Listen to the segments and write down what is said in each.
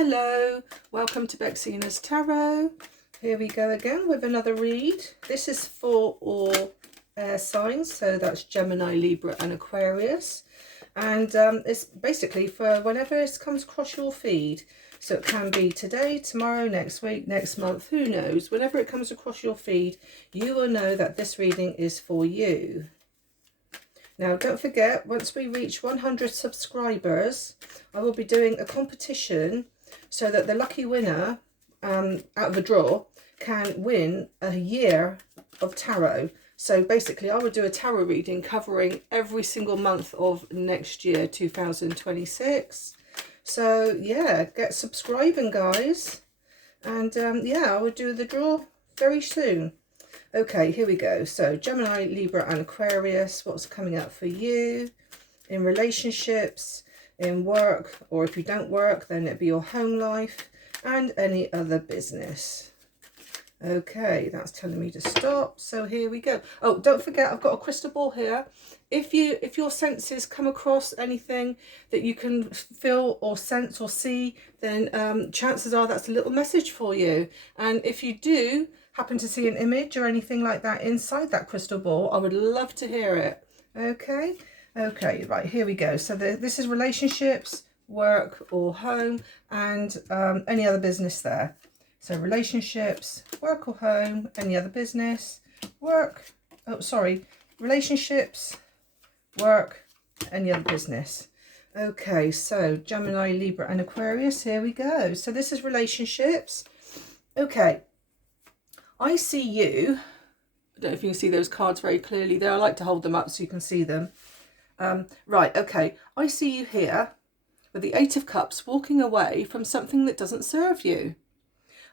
Hello, welcome to Bexina's Tarot. Here we go again with another read. This is for all air signs, so that's Gemini, Libra and Aquarius. And it's basically for whenever it comes across your feed. So it can be today, tomorrow, next week, next month, who knows. Whenever it comes across your feed, you will know that this reading is for you. Now, don't forget, once we reach 100 subscribers, I will be doing a competition so that the lucky winner out of a draw can win a year of tarot. So basically, I would do a tarot reading covering every single month of next year, 2026. So, yeah, get subscribing, guys. And, yeah, I will do the draw very soon. Okay, here we go. So Gemini, Libra and Aquarius, what's coming up for you in relationships, in work, or if you don't work, then it'd be your home life and any other business. Okay, that's telling me to stop. So here we go. Oh, don't forget, I've got a crystal ball here. If your senses come across anything that you can feel or sense or see, then chances are that's a little message for you. And if you do happen to see an image or anything like that inside that crystal ball, I would love to hear it. Okay, right, here we go. So this is relationships, work or home, and any other business there. So relationships, work or home, any other business, work, relationships, work, any other business. Okay, so Gemini, Libra and Aquarius, here we go. So this is relationships. Okay, I see you. I don't know if you can see those cards very clearly there. I like to hold them up so you can see them. Right, okay, I see you here with the Eight of Cups walking away from something that doesn't serve you.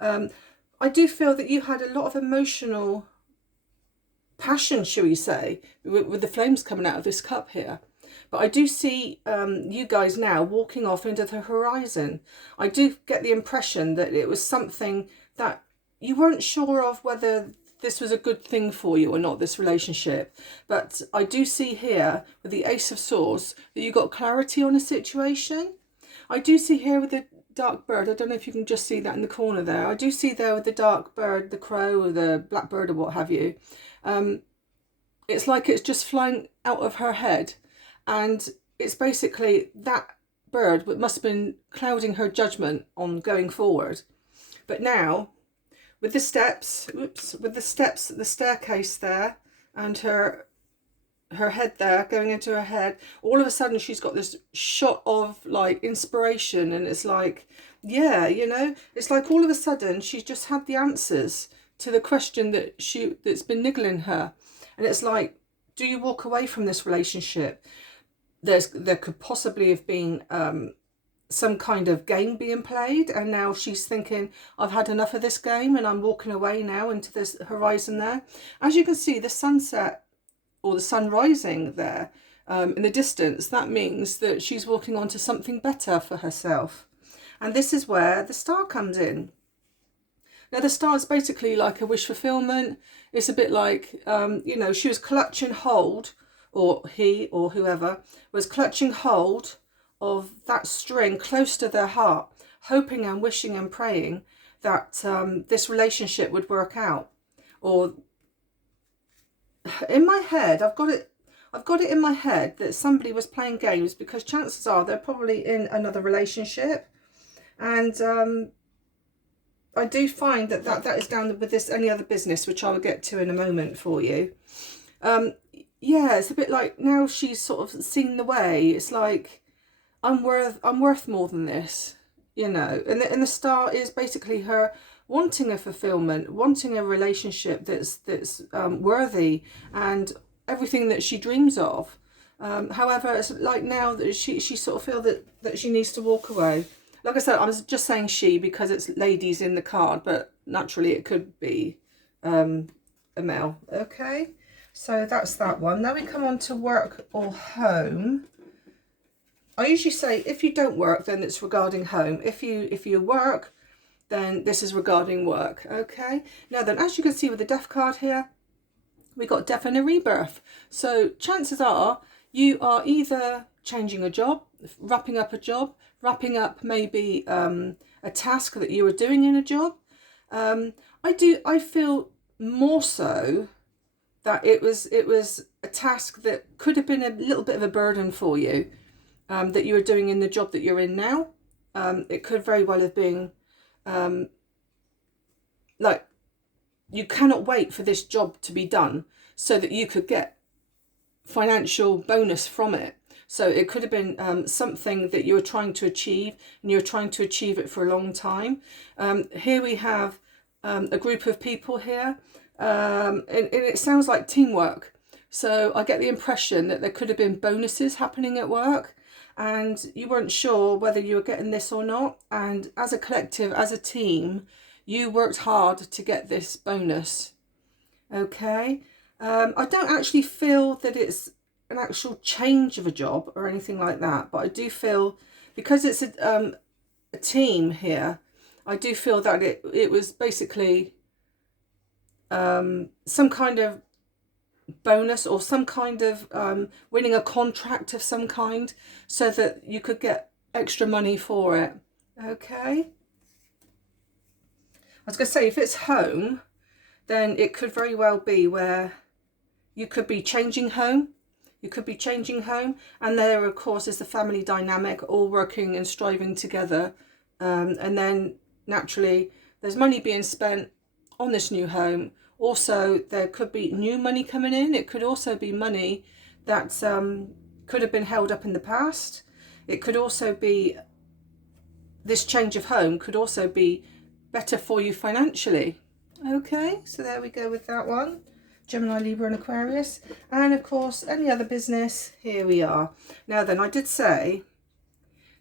I do feel that you had a lot of emotional passion, shall we say, with the flames coming out of this cup here. But I do see you guys now walking off into the horizon. I do get the impression that it was something that you weren't sure of whether this was a good thing for you or not, this relationship. But I do see here with the Ace of Swords that you got clarity on a situation. I do see here with the dark bird, I don't know if you can just see that in the corner there. I do see there with the dark bird, the crow or the blackbird or what have you. It's like it's just flying out of her head. And it's basically that bird must have been clouding her judgment on going forward. But now, with the steps, the staircase there, and her head there, going into her head, all of a sudden she's got this shot of like inspiration, and it's like, yeah, you know, it's like all of a sudden she's just had the answers to the question that's been niggling her. And it's like, do you walk away from this relationship? There could possibly have been some kind of game being played, and now she's thinking, I've had enough of this game and I'm walking away now into this horizon there. As you can see, the sunset or the sun rising there in the distance, that means that she's walking on to something better for herself. And this is where the star comes in. Now the star is basically like a wish fulfillment. It's a bit like, you know, she was clutching hold, or he or whoever was clutching hold of that string close to their heart, hoping and wishing and praying that this relationship would work out. Or in my head, I've got it in my head that somebody was playing games, because chances are they're probably in another relationship. And I do find that is down with this any other business, which I will get to in a moment for you. Yeah, it's a bit like now she's sort of seen the way. It's like, I'm worth more than this, you know. And the star is basically her wanting a fulfillment, wanting a relationship that's worthy and everything that she dreams of. However, it's like now that she sort of feels that she needs to walk away. Like I said, I was just saying she because it's ladies in the card, but naturally it could be a male. Okay, so that's that one. Now we come on to work or home. I usually say if you don't work, then it's regarding home. If you work, then this is regarding work. Okay, now then, as you can see with the death card here, we got death and a rebirth. So chances are you are either changing a job, wrapping up a job, wrapping up maybe a task that you were doing in a job. I feel more so that it was a task that could have been a little bit of a burden for you, that you were doing in the job that you're in now. It could very well have been like you cannot wait for this job to be done so that you could get financial bonus from it. So it could have been something that you were trying to achieve, and you're trying to achieve it for a long time. Here we have a group of people here, and it sounds like teamwork. So I get the impression that there could have been bonuses happening at work, and you weren't sure whether you were getting this or not. And as a collective, as a team, you worked hard to get this bonus. Okay. I don't actually feel that it's an actual change of a job or anything like that, but I do feel, because it's a team here, I do feel that it was basically some kind of bonus, or some kind of winning a contract of some kind, so that you could get extra money for it. Okay. I was going to say, if it's home, then it could very well be where you could be changing home. You could be changing home, and there, of course, is the family dynamic, all working and striving together. And then naturally, there's money being spent on this new home. Also, there could be new money coming in. It could also be money that could have been held up in the past. It could also be, this change of home could also be better for you financially. Okay, so there we go with that one. Gemini, Libra and Aquarius. And of course, any other business, here we are. Now then, I did say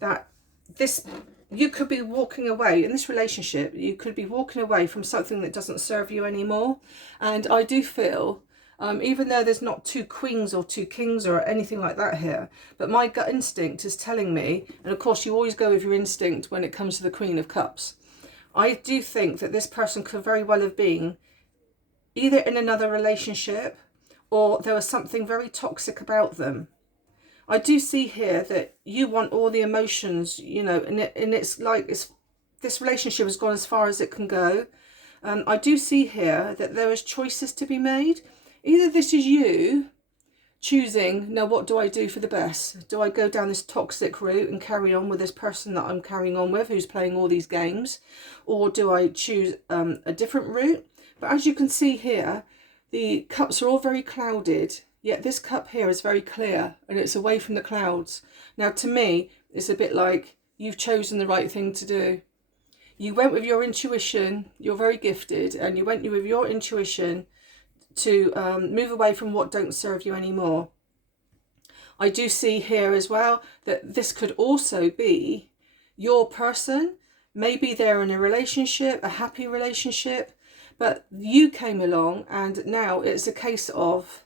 that you could be walking away in this relationship. You could be walking away from something that doesn't serve you anymore. And I do feel, even though there's not two queens or two kings or anything like that here, but my gut instinct is telling me, and of course you always go with your instinct when it comes to the Queen of Cups. I do think that this person could very well have been either in another relationship, or there was something very toxic about them. I do see here that you want all the emotions, you know, and it's like this relationship has gone as far as it can go. I do see here that there is choices to be made. Either this is you choosing, now what do I do for the best? Do I go down this toxic route and carry on with this person that I'm carrying on with, who's playing all these games? Or do I choose a different route? But as you can see here, the cups are all very clouded, yet this cup here is very clear and it's away from the clouds. Now to me, it's a bit like you've chosen the right thing to do. You went with your intuition, you're very gifted, and you went with your intuition to move away from what don't serve you anymore. I do see here as well that this could also be your person. Maybe they're in a relationship, a happy relationship, but you came along and now it's a case of,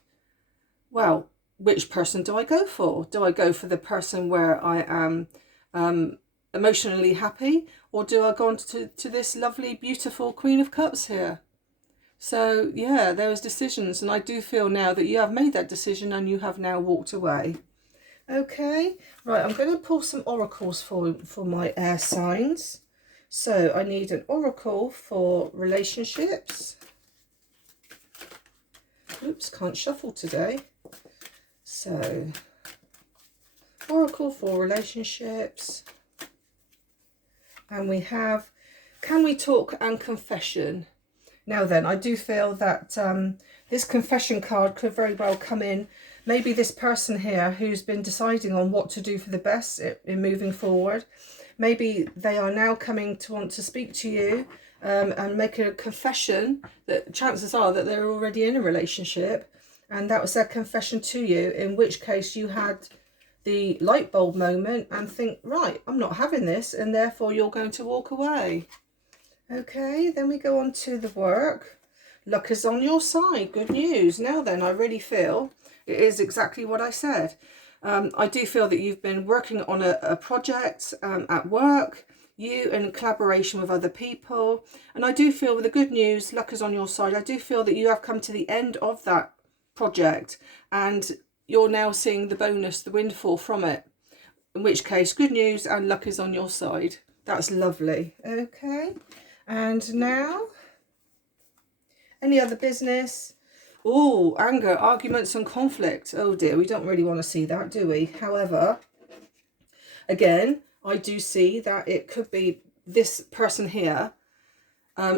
well, which person do I go for? Do I go for the person where I am emotionally happy, or do I go on to this lovely, beautiful Queen of Cups here? So yeah, there was decisions, and I do feel now that you have made that decision and you have now walked away. Okay, right, I'm going to pull some oracles for my air signs. So I need an oracle for relationships. Oops, can't shuffle today. So, oracle for relationships. And we have, can we talk, and confession. Now then, I do feel that this confession card could very well come in. Maybe this person here who's been deciding on what to do for the best in moving forward. Maybe they are now coming to want to speak to you and make a confession that chances are that they're already in a relationship, and that was their confession to you, in which case you had the light bulb moment and think, right, I'm not having this, and therefore you're going to walk away. Okay, then we go on to the work. Luck is on your side. Good news. Now then, I really feel it is exactly what I said. I do feel that you've been working on a project at work, you in collaboration with other people. And I do feel with the good news, luck is on your side. I do feel that you have come to the end of that project and you're now seeing the bonus, the windfall from it. In which case, good news and luck is on your side. That's lovely. Okay. And now, any other business? Oh, anger, arguments and conflict. Oh dear, we don't really want to see that, do we? However, again, I do see that it could be this person here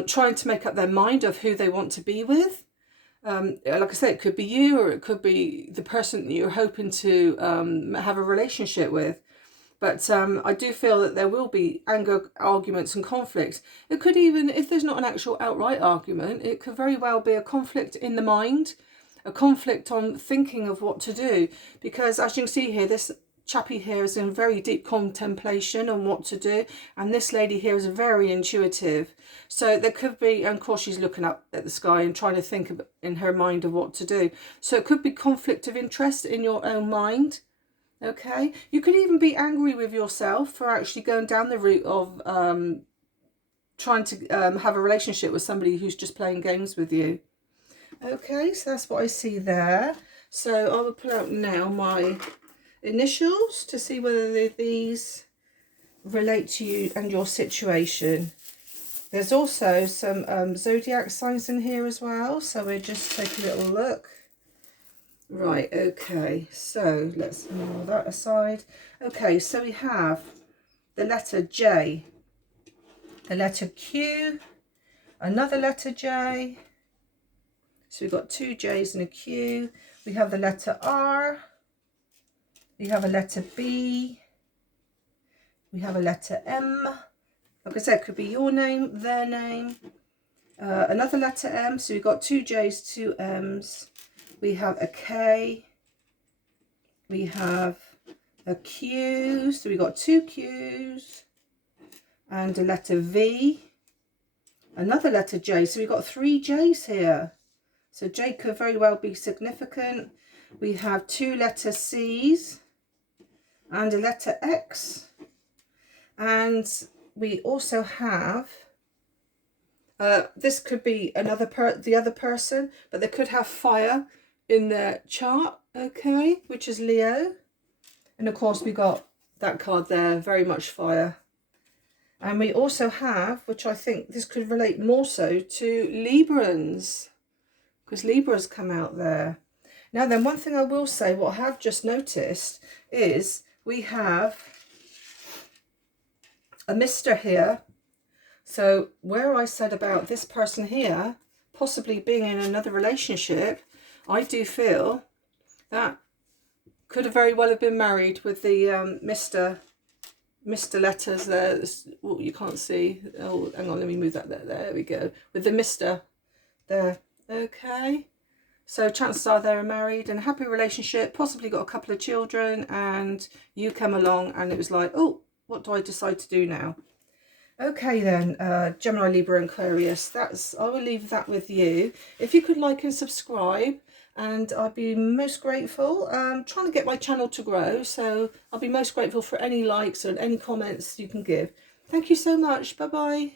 trying to make up their mind of who they want to be with. Like I say, it could be you, or it could be the person that you're hoping to have a relationship with. But I do feel that there will be anger, arguments and conflicts. It could even, if there's not an actual outright argument, it could very well be a conflict in the mind, a conflict on thinking of what to do. Because as you can see here, this chappie here is in very deep contemplation on what to do, and this lady here is very intuitive. So there could be, and of course she's looking up at the sky and trying to think in her mind of what to do. So it could be conflict of interest in your own mind. Okay, you could even be angry with yourself for actually going down the route of trying to have a relationship with somebody who's just playing games with you. Okay, so that's what I see there. So I will pull out now my initials to see whether these relate to you and your situation. There's also some zodiac signs in here as well, so we'll just take a little look. Right, okay, so let's move that aside. Okay, so we have the letter J, the letter Q, another letter J. So we've got two J's and a Q. We have the letter R. We have a letter B. We have a letter M. Like I said, it could be your name, their name. Another letter M. So we've got two J's, two M's. We have a K. We have a Q. So we've got two Q's. And a letter V. Another letter J. So we've got three J's here. So J could very well be significant. We have two letter C's and a letter X, and we also have this could be the other person, but they could have fire in their chart, okay, which is Leo. And of course we got that card there, very much fire. And we also have, which I think this could relate more so to Librans, because Libras come out there. Now then, one thing I will say, what I have just noticed is we have a Mr. here. So where I said about this person here possibly being in another relationship, I do feel that could have very well have been married with the Mr. letters there. Oh, you can't see. Oh, hang on, let me move that there. There we go. With the Mr. there. Okay. So chances are they're married in a happy relationship, possibly got a couple of children, and you come along and it was like, oh, what do I decide to do now? Okay then, Gemini, Libra and Aquarius, I will leave that with you. If you could like and subscribe, and I'd be most grateful. I'm trying to get my channel to grow, so I'll be most grateful for any likes and any comments you can give. Thank you so much. Bye-bye.